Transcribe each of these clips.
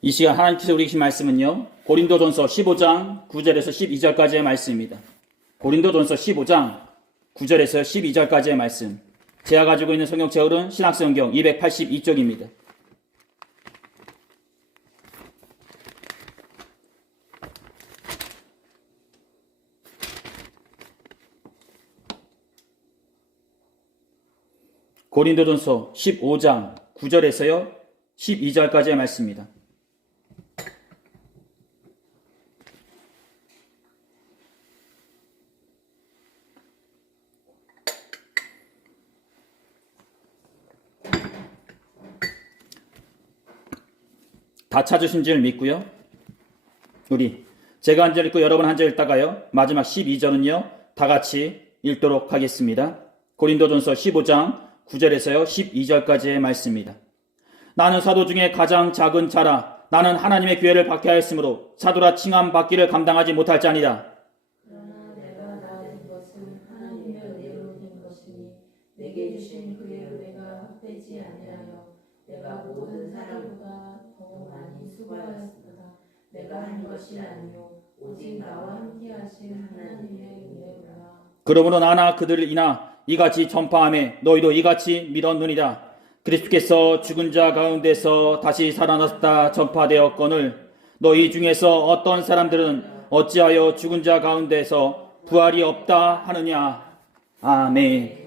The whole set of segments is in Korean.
이 시간 하나님께서 우리에게 주신 말씀은요, 고린도전서 15장 9절에서 12절까지의 말씀입니다. 고린도전서 15장 9절에서 12절까지의 말씀. 제가 가지고 있는 성경 제울은 신약성경 282쪽입니다. 고린도전서 15장 9절에서요 12절까지의 말씀입니다. 다 찾으신 줄 믿고요. 우리 제가 한 절 읽고 여러분 한 절 읽다가요 마지막 12절은요 다 같이 읽도록 하겠습니다. 고린도전서 15장 9절에서요 12절까지의 말씀입니다. 나는 사도 중에 가장 작은 자라. 나는 하나님의 기회를 받게 하였으므로 사도라 칭함 받기를 감당하지 못할 자니라. 그러나 내가 나된 것은 하나님의 은혜로 된 것이니 내게 주신 그의 은혜가 헛되지 아니하여 내가 모든 사람보다 더 많이 수고하였으나 내가 한 것이 아니요 오직 나와 함께 하신 하나님의 은혜로라. 그러므로 나나 그들을 인하 이같이 전파하매 너희도 이같이 믿었느니라. 그리스도께서 죽은 자 가운데서 다시 살아났다 전파되었거늘 너희 중에서 어떤 사람들은 어찌하여 죽은 자 가운데서 부활이 없다 하느냐. 아멘.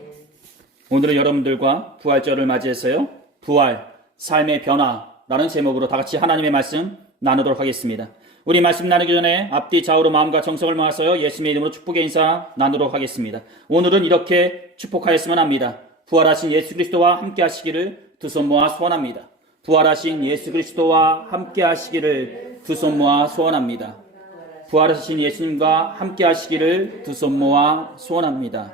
오늘은 여러분들과 부활절을 맞이해서요 부활, 삶의 변화라는 제목으로 다 같이 하나님의 말씀 나누도록 하겠습니다. 우리 말씀 나누기 전에 앞뒤 좌우로 마음과 정성을 모아서요 예수님의 이름으로 축복의 인사 나누도록 하겠습니다. 오늘은 이렇게 축복하였으면 합니다. 부활하신 예수 그리스도와 함께 하시기를 두 손 모아 소원합니다. 부활하신 예수 그리스도와 함께 하시기를 두 손 모아 소원합니다. 부활하신 예수님과 함께 하시기를 두 손 모아 소원합니다.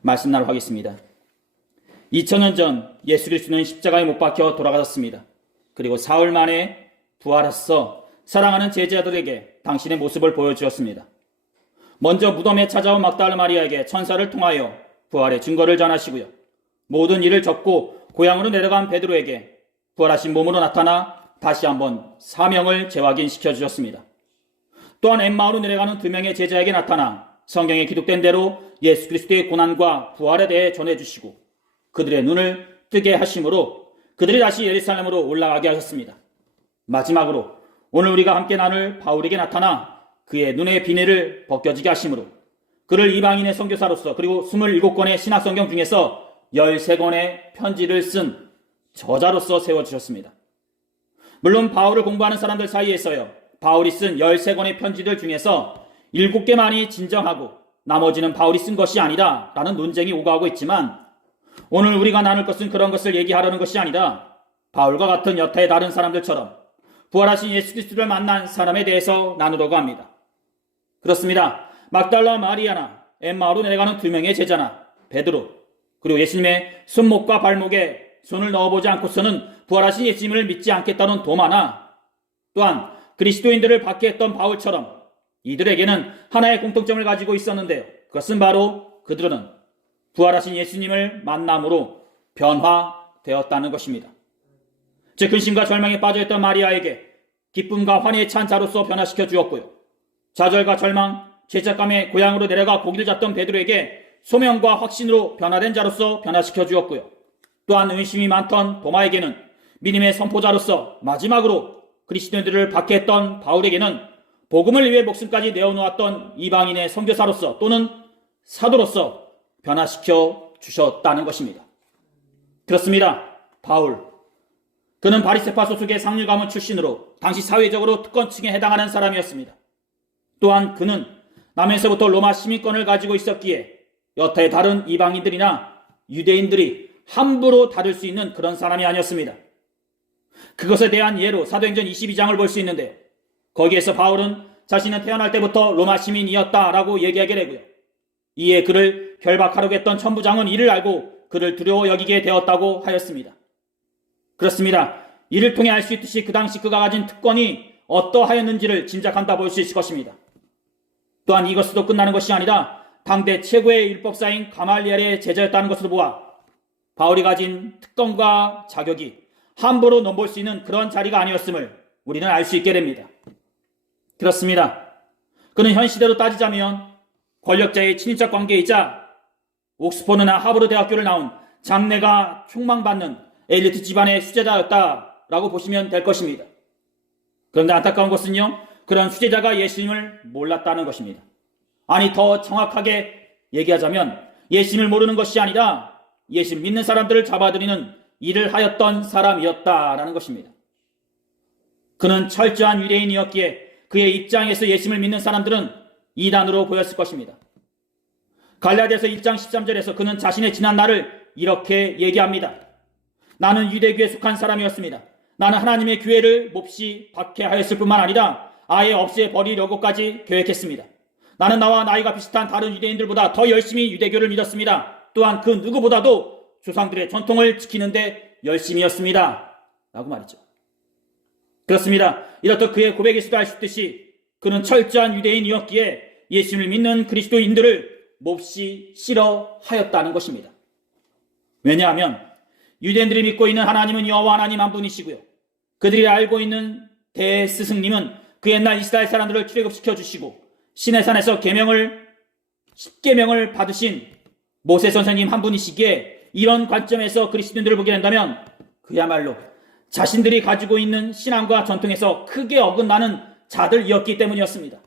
말씀 나누도록 하겠습니다. 2000년 전 예수 그리스도는 십자가에 못 박혀 돌아가셨습니다. 그리고 사흘 만에 부활하셔서 사랑하는 제자들에게 당신의 모습을 보여주었습니다. 먼저 무덤에 찾아온 막달라 마리아에게 천사를 통하여 부활의 증거를 전하시고요. 모든 일을 접고 고향으로 내려간 베드로에게 부활하신 몸으로 나타나 다시 한번 사명을 재확인시켜 주셨습니다. 또한 엠마오로 내려가는 두 명의 제자에게 나타나 성경에 기록된 대로 예수 그리스도의 고난과 부활에 대해 전해주시고 그들의 눈을 뜨게 하심으로 그들이 다시 예루살렘으로 올라가게 하셨습니다. 마지막으로 오늘 우리가 함께 나눌 바울에게 나타나 그의 눈의 비늘을 벗겨지게 하심으로 그를 이방인의 선교사로서 그리고 27권의 신약성경 중에서 13권의 편지를 쓴 저자로서 세워주셨습니다. 물론 바울을 공부하는 사람들 사이에서요 바울이 쓴 13권의 편지들 중에서 7개만이 진정하고 나머지는 바울이 쓴 것이 아니다 라는 논쟁이 오가고 있지만 오늘 우리가 나눌 것은 그런 것을 얘기하려는 것이 아니라 바울과 같은 여타의 다른 사람들처럼 부활하신 예수 그리스도를 만난 사람에 대해서 나누려고 합니다. 그렇습니다. 막달라 마리아나 엠마오로 내려가는 두 명의 제자나 베드로 그리고 예수님의 손목과 발목에 손을 넣어보지 않고서는 부활하신 예수님을 믿지 않겠다는 도마나 또한 그리스도인들을 박해했던 바울처럼 이들에게는 하나의 공통점을 가지고 있었는데요. 그것은 바로 그들은 부활하신 예수님을 만남으로 변화되었다는 것입니다. 즉 근심과 절망에 빠져있던 마리아에게 기쁨과 환희에 찬 자로서 변화시켜 주었고요. 좌절과 절망, 죄책감에 고향으로 내려가 고기를 잡던 베드로에게 소명과 확신으로 변화된 자로서 변화시켜 주었고요. 또한 의심이 많던 도마에게는 믿음의 선포자로서 마지막으로 그리스도인들을 박해했던 바울에게는 복음을 위해 목숨까지 내어놓았던 이방인의 선교사로서 또는 사도로서 변화시켜 주셨다는 것입니다. 그렇습니다. 바울 그는 바리새파 소속의 상류 가문 출신으로 당시 사회적으로 특권층에 해당하는 사람이었습니다. 또한 그는 남에서부터 로마 시민권을 가지고 있었기에 여타의 다른 이방인들이나 유대인들이 함부로 다룰 수 있는 그런 사람이 아니었습니다. 그것에 대한 예로 사도행전 22장을 볼 수 있는데요. 거기에서 바울은 자신은 태어날 때부터 로마 시민이었다라고 얘기하게 되고요. 이에 그를 결박하려고 했던 천부장은 이를 알고 그를 두려워 여기게 되었다고 하였습니다. 그렇습니다. 이를 통해 알 수 있듯이 그 당시 그가 가진 특권이 어떠하였는지를 짐작한다 볼 수 있을 것입니다. 또한 이것으로 끝나는 것이 아니라 당대 최고의 율법사인 가말리엘의 제자였다는 것으로 보아 바울이 가진 특권과 자격이 함부로 넘볼 수 있는 그런 자리가 아니었음을 우리는 알 수 있게 됩니다. 그렇습니다. 그는 현 시대로 따지자면 권력자의 친인척 관계이자 옥스퍼드나 하버드 대학교를 나온 장래가 촉망받는 엘리트 집안의 수제자였다라고 보시면 될 것입니다. 그런데 안타까운 것은요, 그런 수제자가 예수님을 몰랐다는 것입니다. 아니, 더 정확하게 얘기하자면 예수님을 모르는 것이 아니라 예수님 믿는 사람들을 잡아들이는 일을 하였던 사람이었다라는 것입니다. 그는 철저한 유대인이었기에 그의 입장에서 예수님을 믿는 사람들은 이단으로 보였을 것입니다. 갈라디아서 1장 13절에서 그는 자신의 지난 날을 이렇게 얘기합니다. 나는 유대교에 속한 사람이었습니다. 나는 하나님의 교회를 몹시 박해하였을 뿐만 아니라 아예 없애버리려고까지 계획했습니다. 나는 나와 나이가 비슷한 다른 유대인들보다 더 열심히 유대교를 믿었습니다. 또한 그 누구보다도 조상들의 전통을 지키는데 열심이었습니다. 라고 말이죠. 그렇습니다. 이렇듯 그의 고백에서도 알 수 있듯이 그는 철저한 유대인이었기에 예수님을 믿는 그리스도인들을 몹시 싫어하였다는 것입니다. 왜냐하면 유대인들이 믿고 있는 하나님은 여호와 하나님 한 분이시고요, 그들이 알고 있는 대스승님은 그 옛날 이스라엘 사람들을 출애굽시켜 주시고 시내산에서 십계명을 받으신 모세 선생님 한 분이시기에 이런 관점에서 그리스도인들을 보게 된다면 그야말로 자신들이 가지고 있는 신앙과 전통에서 크게 어긋나는 자들이었기 때문이었습니다.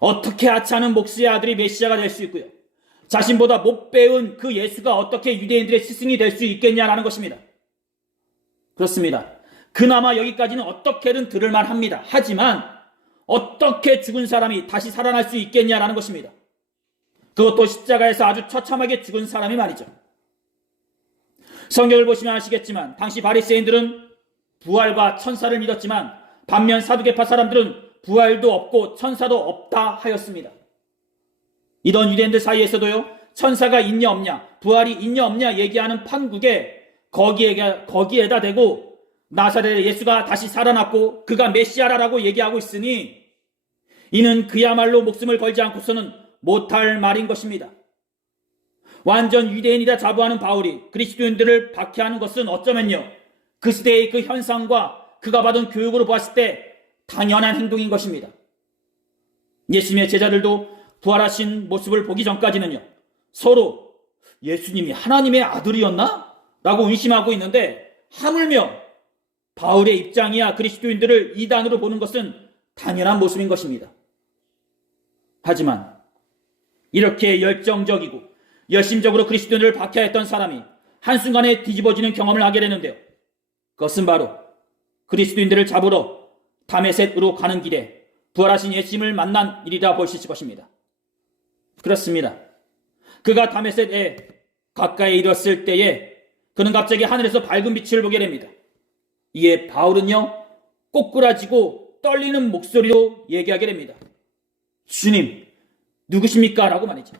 어떻게 하찮은 목수의 아들이 메시아가 될 수 있고요, 자신보다 못 배운 그 예수가 어떻게 유대인들의 스승이 될 수 있겠냐라는 것입니다. 그렇습니다. 그나마 여기까지는 어떻게든 들을만 합니다. 하지만 어떻게 죽은 사람이 다시 살아날 수 있겠냐라는 것입니다. 그것도 십자가에서 아주 처참하게 죽은 사람이 말이죠. 성경을 보시면 아시겠지만 당시 바리새인들은 부활과 천사를 믿었지만 반면 사두개파 사람들은 부활도 없고 천사도 없다 하였습니다. 이런 유대인들 사이에서도요, 천사가 있냐 없냐, 부활이 있냐 없냐 얘기하는 판국에 거기에다 대고 나사렛의 예수가 다시 살아났고 그가 메시아라고 얘기하고 있으니 이는 그야말로 목숨을 걸지 않고서는 못할 말인 것입니다. 완전 유대인이다 자부하는 바울이 그리스도인들을 박해하는 것은 어쩌면요, 그 시대의 그 현상과 그가 받은 교육으로 보았을 때 당연한 행동인 것입니다. 예수님의 제자들도 부활하신 모습을 보기 전까지는요, 서로 예수님이 하나님의 아들이었나? 라고 의심하고 있는데 하물며 바울의 입장이야 그리스도인들을 이단으로 보는 것은 당연한 모습인 것입니다. 하지만 이렇게 열정적이고 열심적으로 그리스도인들을 박해했던 사람이 한순간에 뒤집어지는 경험을 하게 되는데요, 그것은 바로 그리스도인들을 잡으러 다메섹으로 가는 길에 부활하신 예수님을 만난 일이라 볼 수 있을 것입니다. 그렇습니다. 그가 다메섹에 가까이 이르렀을 때에 그는 갑자기 하늘에서 밝은 빛을 보게 됩니다. 이에 바울은요, 꼬꾸라지고 떨리는 목소리로 얘기하게 됩니다. 주님, 누구십니까? 라고 말이죠.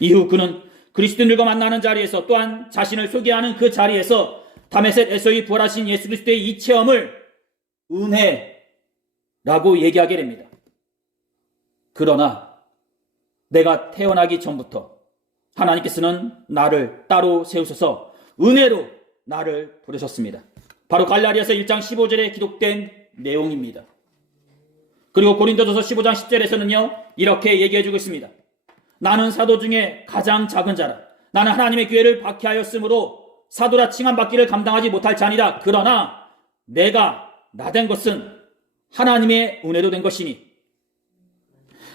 이후 그는 그리스도인들과 만나는 자리에서 또한 자신을 소개하는 그 자리에서 다메섹에서의 부활하신 예수 그리스도의 이 체험을 은혜라고 얘기하게 됩니다. 그러나 내가 태어나기 전부터 하나님께서는 나를 따로 세우셔서 은혜로 나를 부르셨습니다. 바로 갈라디아서 1장 15절에 기록된 내용입니다. 그리고 고린도전서 15장 10절에서는요, 이렇게 얘기해주고 있습니다. 나는 사도 중에 가장 작은 자라. 나는 하나님의 교회를 박해하였으므로 사도라 칭함받기를 감당하지 못할 자니라. 그러나 내가 나된 것은 하나님의 은혜로 된 것이니.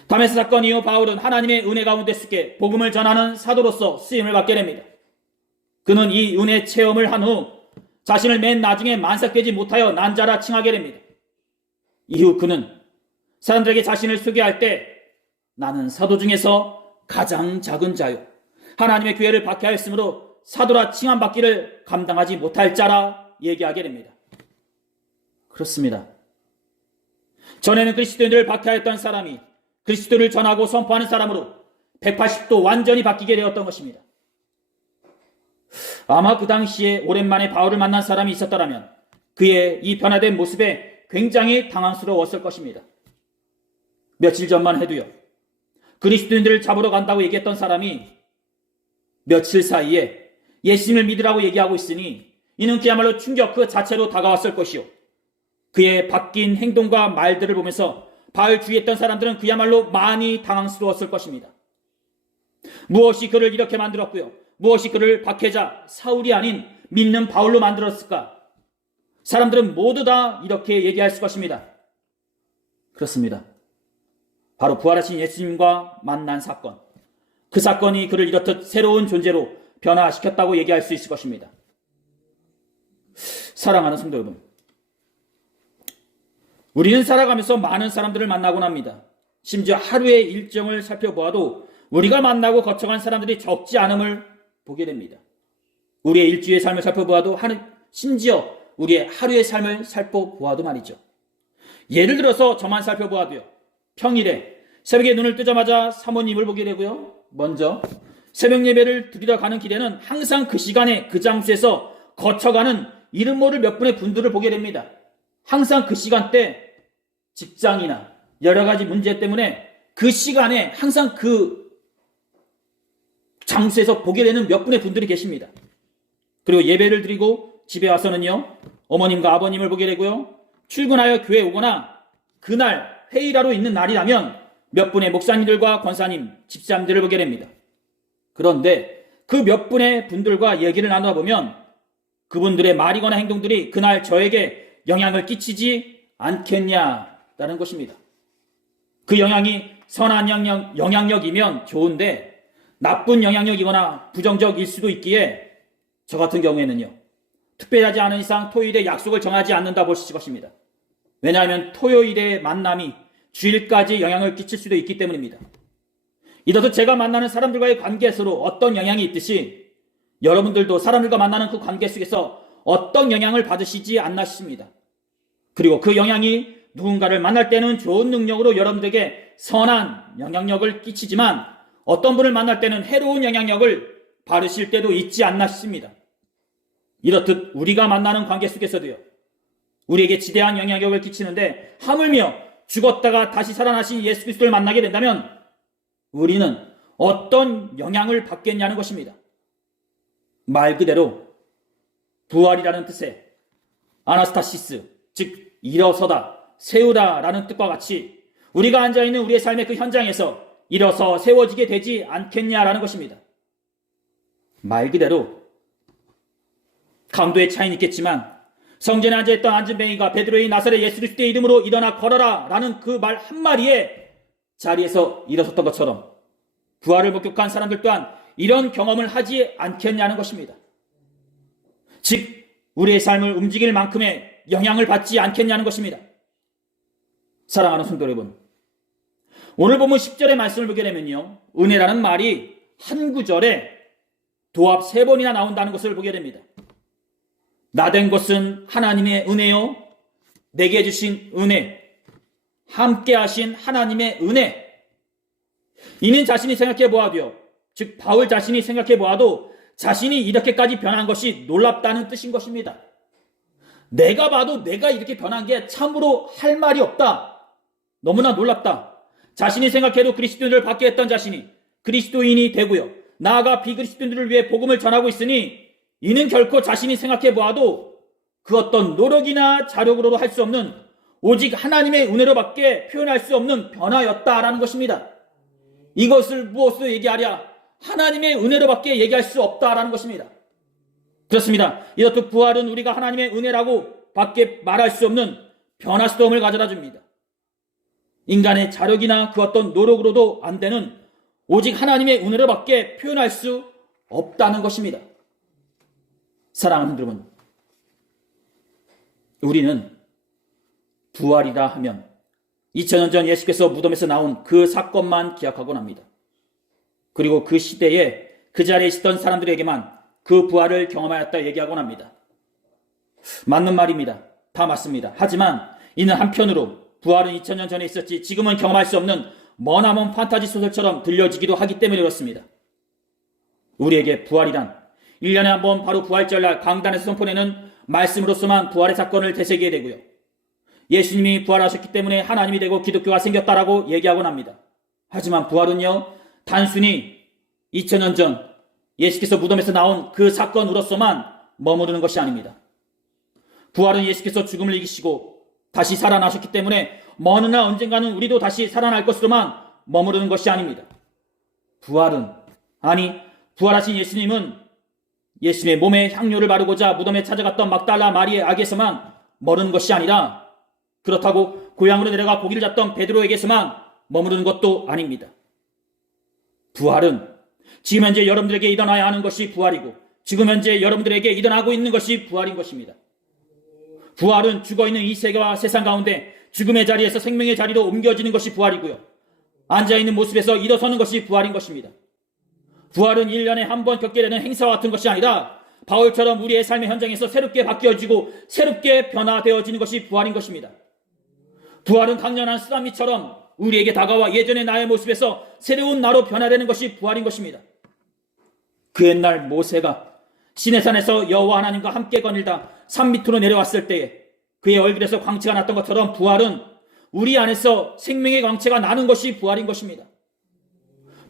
다메섹 사건 이후 바울은 하나님의 은혜 가운데 쓰게 복음을 전하는 사도로서 쓰임을 받게 됩니다. 그는 이 은혜 체험을 한 후 자신을 맨 나중에 만삭되지 못하여 난자라 칭하게 됩니다. 이후 그는 사람들에게 자신을 소개할 때 나는 사도 중에서 가장 작은 자요, 하나님의 교회를 박해하였으므로 사도라 칭함받기를 감당하지 못할 자라 얘기하게 됩니다. 그렇습니다. 전에는 그리스도인들을 박해하였던 사람이 그리스도를 전하고 선포하는 사람으로 180도 완전히 바뀌게 되었던 것입니다. 아마 그 당시에 오랜만에 바울을 만난 사람이 있었더라면 그의 이 변화된 모습에 굉장히 당황스러웠을 것입니다. 며칠 전만 해도요, 그리스도인들을 잡으러 간다고 얘기했던 사람이 며칠 사이에 예수님을 믿으라고 얘기하고 있으니 이는 그야말로 충격 그 자체로 다가왔을 것이요, 그의 바뀐 행동과 말들을 보면서 바울 주위에 있던 사람들은 그야말로 많이 당황스러웠을 것입니다. 무엇이 그를 이렇게 만들었고요, 무엇이 그를 박해자 사울이 아닌 믿는 바울로 만들었을까? 사람들은 모두 다 이렇게 얘기할 것입니다. 그렇습니다. 바로 부활하신 예수님과 만난 사건, 그 사건이 그를 이렇듯 새로운 존재로 변화시켰다고 얘기할 수 있을 것입니다. 사랑하는 성도 여러분, 우리는 살아가면서 많은 사람들을 만나곤 합니다. 심지어 하루의 일정을 살펴보아도 우리가 만나고 거쳐간 사람들이 적지 않음을 보게 됩니다. 우리의 일주의 삶을 살펴보아도 심지어 우리의 하루의 삶을 살펴보아도 말이죠. 예를 들어서 저만 살펴보아도요, 평일에 새벽에 눈을 뜨자마자 사모님을 보게 되고요, 먼저 새벽 예배를 드리러 가는 길에는 항상 그 시간에 그 장소에서 거쳐가는 이름 모를 몇 분의 분들을 보게 됩니다. 항상 그 시간대 직장이나 여러 가지 문제 때문에 그 시간에 항상 그 장소에서 보게 되는 몇 분의 분들이 계십니다. 그리고 예배를 드리고 집에 와서는요, 어머님과 아버님을 보게 되고요, 출근하여 교회에 오거나 그날 회의라로 있는 날이라면 몇 분의 목사님들과 권사님, 집사님들을 보게 됩니다. 그런데 그 몇 분의 분들과 얘기를 나누다 보면 그분들의 말이거나 행동들이 그날 저에게 영향을 끼치지 않겠냐라는 것입니다. 그 영향이 선한 영향력이면 좋은데 나쁜 영향력이거나 부정적일 수도 있기에 저 같은 경우에는요, 특별하지 않은 이상 토요일에 약속을 정하지 않는다 볼 것입니다. 왜냐하면 토요일의 만남이 주일까지 영향을 끼칠 수도 있기 때문입니다. 이렇듯 제가 만나는 사람들과의 관계에서도 어떤 영향이 있듯이 여러분들도 사람들과 만나는 그 관계 속에서 어떤 영향을 받으시지 않나 싶습니다. 그리고 그 영향이 누군가를 만날 때는 좋은 능력으로 여러분들에게 선한 영향력을 끼치지만 어떤 분을 만날 때는 해로운 영향력을 받으실 때도 있지 않나 싶습니다. 이렇듯 우리가 만나는 관계 속에서도요, 우리에게 지대한 영향력을 끼치는데 하물며 죽었다가 다시 살아나신 예수 그리스도를 만나게 된다면 우리는 어떤 영향을 받겠냐는 것입니다. 말 그대로 부활이라는 뜻의 아나스타시스, 즉 일어서다, 세우다 라는 뜻과 같이 우리가 앉아있는 우리의 삶의 그 현장에서 일어서 세워지게 되지 않겠냐라는 것입니다. 말 그대로 강도의 차이는 있겠지만 성전에 앉아있던 안진뱅이가 베드로의 나사렛 예수 그리스도의 이름으로 일어나 걸어라 라는 그 말 한마디에 자리에서 일어섰던 것처럼 부활을 목격한 사람들 또한 이런 경험을 하지 않겠냐는 것입니다. 즉 우리의 삶을 움직일 만큼의 영향을 받지 않겠냐는 것입니다. 사랑하는 성도 여러분, 오늘 본문 10절의 말씀을 보게 되면요, 은혜라는 말이 한 구절에 도합 3번이나 나온다는 것을 보게 됩니다. 나된 것은 하나님의 은혜요, 내게 주신 은혜, 함께 하신 하나님의 은혜. 이는 자신이 생각해 보아도요, 즉 바울 자신이 생각해 보아도 자신이 이렇게까지 변한 것이 놀랍다는 뜻인 것입니다. 내가 봐도 내가 이렇게 변한 게 참으로 할 말이 없다. 너무나 놀랍다. 자신이 생각해도 그리스도인을 받게 했던 자신이 그리스도인이 되고요, 나아가 비그리스도인들을 위해 복음을 전하고 있으니 이는 결코 자신이 생각해 보아도 그 어떤 노력이나 자력으로도 할 수 없는 오직 하나님의 은혜로밖에 표현할 수 없는 변화였다라는 것입니다. 이것을 무엇으로 얘기하랴? 하나님의 은혜로밖에 얘기할 수 없다라는 것입니다. 그렇습니다. 이렇듯 부활은 우리가 하나님의 은혜라고 밖에 말할 수 없는 변화스러움을 가져다 줍니다. 인간의 자력이나 그 어떤 노력으로도 안 되는 오직 하나님의 은혜로밖에 표현할 수 없다는 것입니다. 사랑하는 여러분, 우리는 부활이라 하면 2000년 전 예수께서 무덤에서 나온 그 사건만 기억하곤 합니다. 그리고 그 시대에 그 자리에 있었던 사람들에게만 그 부활을 경험하였다 얘기하곤 합니다. 맞는 말입니다. 다 맞습니다. 하지만 이는 한편으로 부활은 2000년 전에 있었지 지금은 경험할 수 없는 머나먼 판타지 소설처럼 들려지기도 하기 때문에 그렇습니다. 우리에게 부활이란 1년에 한 번 바로 부활절날 강단에서 선포되는 말씀으로서만 부활의 사건을 되새기게 되고요, 예수님이 부활하셨기 때문에 하나님이 되고 기독교가 생겼다라고 얘기하곤 합니다. 하지만 부활은요, 단순히 2000년 전 예수께서 무덤에서 나온 그 사건으로서만 머무르는 것이 아닙니다. 부활은 예수께서 죽음을 이기시고 다시 살아나셨기 때문에 어느 날 언젠가는 우리도 다시 살아날 것으로만 머무르는 것이 아닙니다. 부활하신 예수님은 예수님의 몸에 향료를 바르고자 무덤에 찾아갔던 막달라 마리의 악에서만 머무는 것이 아니라 그렇다고 고향으로 내려가 고기를 잡던 베드로에게서만 머무르는 것도 아닙니다. 부활은 지금 현재 여러분들에게 일어나야 하는 것이 부활이고 지금 현재 여러분들에게 일어나고 있는 것이 부활인 것입니다. 부활은 죽어있는 이 세계와 세상 가운데 죽음의 자리에서 생명의 자리로 옮겨지는 것이 부활이고요. 앉아있는 모습에서 일어서는 것이 부활인 것입니다. 부활은 1년에 한 번 겪게 되는 행사와 같은 것이 아니라 바울처럼 우리의 삶의 현장에서 새롭게 바뀌어지고 새롭게 변화되어지는 것이 부활인 것입니다. 부활은 강렬한 쓰나미처럼 우리에게 다가와 예전의 나의 모습에서 새로운 나로 변화되는 것이 부활인 것입니다. 그 옛날 모세가 시내산에서 여호와 하나님과 함께 거닐다 산 밑으로 내려왔을 때에 그의 얼굴에서 광채가 났던 것처럼 부활은 우리 안에서 생명의 광채가 나는 것이 부활인 것입니다.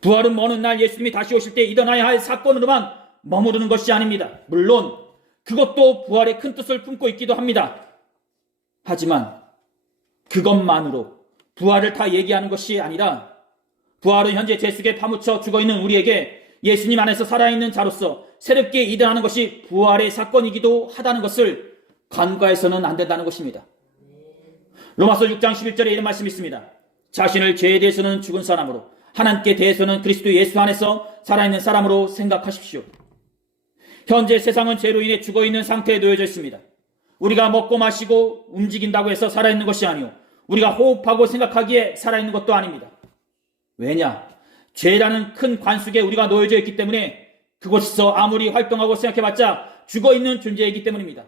부활은 먼 날 예수님이 다시 오실 때 일어나야 할 사건으로만 머무르는 것이 아닙니다. 물론 그것도 부활의 큰 뜻을 품고 있기도 합니다. 하지만 그것만으로 부활을 다 얘기하는 것이 아니라 부활은 현재 죄 속에 파묻혀 죽어있는 우리에게 예수님 안에서 살아있는 자로서 새롭게 일어나는 것이 부활의 사건이기도 하다는 것을 간과해서는 안 된다는 것입니다. 로마서 6장 11절에 이런 말씀이 있습니다. 자신을 죄에 대해서는 죽은 사람으로 하나님께 대해서는 그리스도 예수 안에서 살아있는 사람으로 생각하십시오. 현재 세상은 죄로 인해 죽어있는 상태에 놓여져 있습니다. 우리가 먹고 마시고 움직인다고 해서 살아있는 것이 아니오 우리가 호흡하고 생각하기에 살아있는 것도 아닙니다. 왜냐? 죄라는 큰 관 속에 우리가 놓여져 있기 때문에 그곳에서 아무리 활동하고 생각해봤자 죽어있는 존재이기 때문입니다.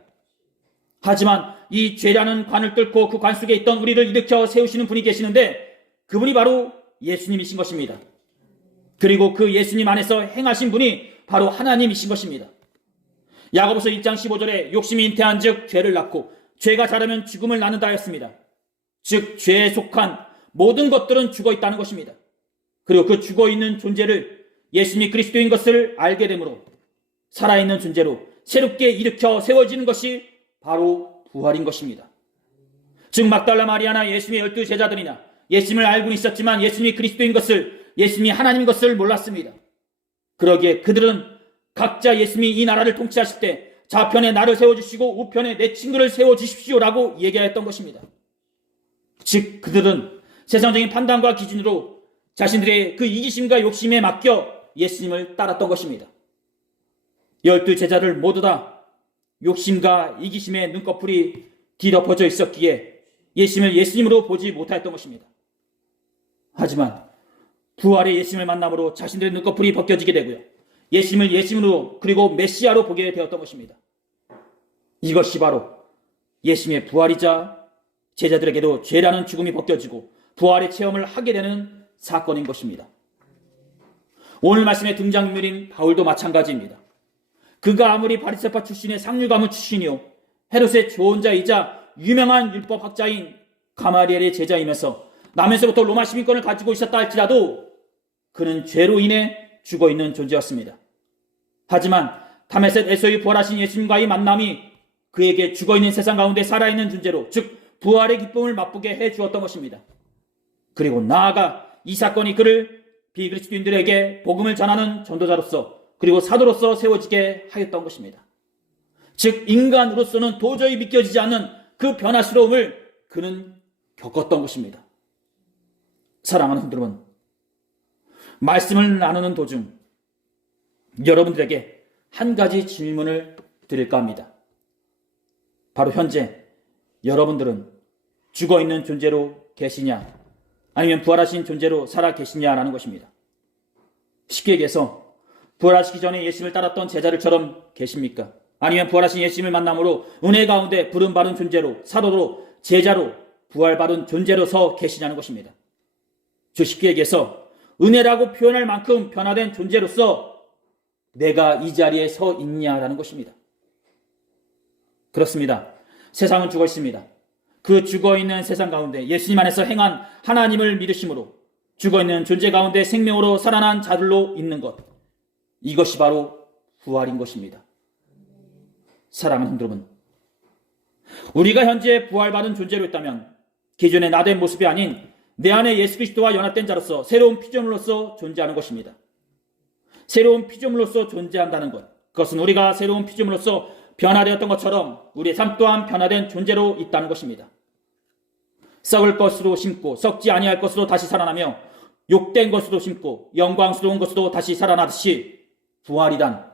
하지만 이 죄라는 관을 뚫고 그 관 속에 있던 우리를 일으켜 세우시는 분이 계시는데 그분이 바로 예수님이신 것입니다. 그리고 그 예수님 안에서 행하신 분이 바로 하나님이신 것입니다. 야고보서 1장 15절에 욕심이 잉태한 즉 죄를 낳고 죄가 자라면 죽음을 낳는다 하였습니다. 즉 죄에 속한 모든 것들은 죽어 있다는 것입니다. 그리고 그 죽어 있는 존재를 예수님이 그리스도인 것을 알게 되므로 살아있는 존재로 새롭게 일으켜 세워지는 것이 바로 부활인 것입니다. 즉 막달라 마리아나 예수님의 12 제자들이나 예수님을 알고는 있었지만 예수님이 그리스도인 것을 예수님이 하나님인 것을 몰랐습니다. 그러기에 그들은 각자 예수님이 이 나라를 통치하실 때 좌편에 나를 세워주시고 우편에 내 친구를 세워주십시오라고 얘기하였던 것입니다. 즉 그들은 세상적인 판단과 기준으로 자신들의 그 이기심과 욕심에 맡겨 예수님을 따랐던 것입니다. 12 제자들 모두 다 욕심과 이기심의 눈꺼풀이 뒤덮어져 있었기에 예수님을 예수님으로 보지 못하였던 것입니다. 하지만 부활의 예수님을 만남으로 자신들의 눈꺼풀이 벗겨지게 되고요. 예수님을 예수님으로 그리고 메시아로 보게 되었던 것입니다. 이것이 바로 예수님의 부활이자 제자들에게도 죄라는 죽음이 벗겨지고 부활의 체험을 하게 되는 사건인 것입니다. 오늘 말씀의 등장인물인 바울도 마찬가지입니다. 그가 아무리 바리새파 출신의 상류 가문 출신이요 헤롯의 조언자이자 유명한 율법학자인 가마리엘의 제자이면서 남에서부터 로마 시민권을 가지고 있었다 할지라도 그는 죄로 인해 죽어있는 존재였습니다. 하지만 다메섹 에서의 부활하신 예수님과의 만남이 그에게 죽어있는 세상 가운데 살아있는 존재로 즉 부활의 기쁨을 맛보게 해주었던 것입니다. 그리고 나아가 이 사건이 그를 비그리스도인들에게 복음을 전하는 전도자로서 그리고 사도로서 세워지게 하였던 것입니다. 즉 인간으로서는 도저히 믿겨지지 않는 그 변화스러움을 그는 겪었던 것입니다. 사랑하는 성도 여러분, 말씀을 나누는 도중 여러분들에게 한 가지 질문을 드릴까 합니다. 바로 현재 여러분들은 죽어있는 존재로 계시냐 아니면 부활하신 존재로 살아 계시냐라는 것입니다. 쉽게 얘기해서 부활하시기 전에 예수님을 따랐던 제자들처럼 계십니까? 아니면 부활하신 예수님을 만남으로 은혜 가운데 부름받은 존재로 사도로 제자로 부활받은 존재로서 계시냐는 것입니다. 쉽게 얘기해서 은혜라고 표현할 만큼 변화된 존재로서 내가 이 자리에 서 있냐라는 것입니다. 그렇습니다. 세상은 죽어 있습니다. 그 죽어있는 세상 가운데 예수님 안에서 행한 하나님을 믿으심으로 죽어있는 존재 가운데 생명으로 살아난 자들로 있는 것, 이것이 바로 부활인 것입니다. 사랑하는 성도 여러분, 우리가 현재 부활받은 존재로 있다면 기존의 나된 모습이 아닌 내 안에 예수 그리스도와 연합된 자로서 새로운 피조물로서 존재하는 것입니다. 새로운 피조물로서 존재한다는 것, 그것은 우리가 새로운 피조물로서 변화되었던 것처럼 우리의 삶 또한 변화된 존재로 있다는 것입니다. 썩을 것으로 심고 썩지 아니할 것으로 다시 살아나며 욕된 것으로 심고 영광스러운 것으로 다시 살아나듯이 부활이란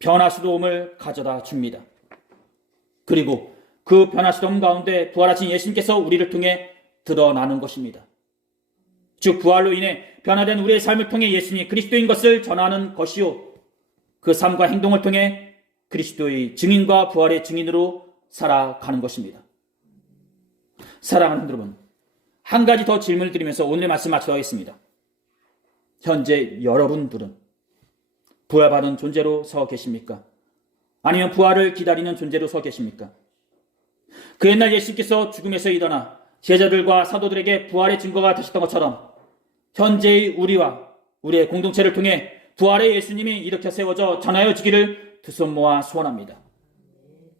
변화스러움을 가져다 줍니다. 그리고 그 변화스러움 가운데 부활하신 예수님께서 우리를 통해 드러나는 것입니다. 즉 부활로 인해 변화된 우리의 삶을 통해 예수님이 그리스도인 것을 전하는 것이요, 그 삶과 행동을 통해 그리스도의 증인과 부활의 증인으로 살아가는 것입니다. 사랑하는 여러분, 한 가지 더 질문을 드리면서 오늘의 말씀 마치도록 하겠습니다. 현재 여러분들은 부활받은 존재로 서 계십니까? 아니면 부활을 기다리는 존재로 서 계십니까? 그 옛날 예수님께서 죽음에서 일어나 제자들과 사도들에게 부활의 증거가 되셨던 것처럼 현재의 우리와 우리의 공동체를 통해 부활의 예수님이 일으켜 세워져 전하여 지기를 두 손 모아 소원합니다.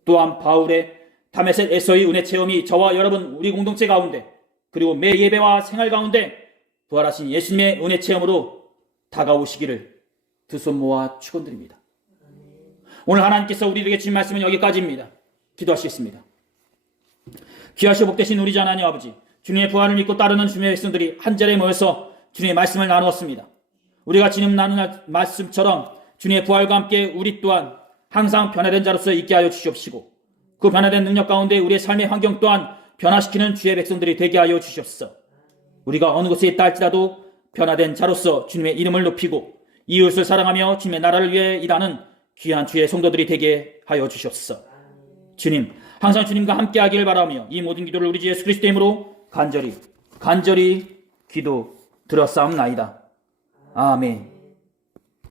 또한 바울의 다메섹에서의 은혜 체험이 저와 여러분 우리 공동체 가운데 그리고 매 예배와 생활 가운데 부활하신 예수님의 은혜 체험으로 다가오시기를 두 손 모아 축원드립니다. 오늘 하나님께서 우리에게 주신 말씀은 여기까지입니다. 기도하시겠습니다. 귀하시고 복되신 우리 주 하나님 아버지, 주님의 부활을 믿고 따르는 주님의 백성들이 한 자리에 모여서 주님의 말씀을 나누었습니다. 우리가 지금 나누는 말씀처럼 주님의 부활과 함께 우리 또한 항상 변화된 자로서 있게 하여 주시옵시고, 그 변화된 능력 가운데 우리의 삶의 환경 또한 변화시키는 주의 백성들이 되게 하여 주시옵소서. 우리가 어느 곳에 있다 할지라도 변화된 자로서 주님의 이름을 높이고 이웃을 사랑하며 주님의 나라를 위해 일하는 귀한 주의 성도들이 되게 하여 주시옵소서. 주님, 항상 주님과 함께 하기를 바라며 이 모든 기도를 우리 주 예수 그리스도의 이름으로 간절히 기도 드렸사옵나이다. 아멘.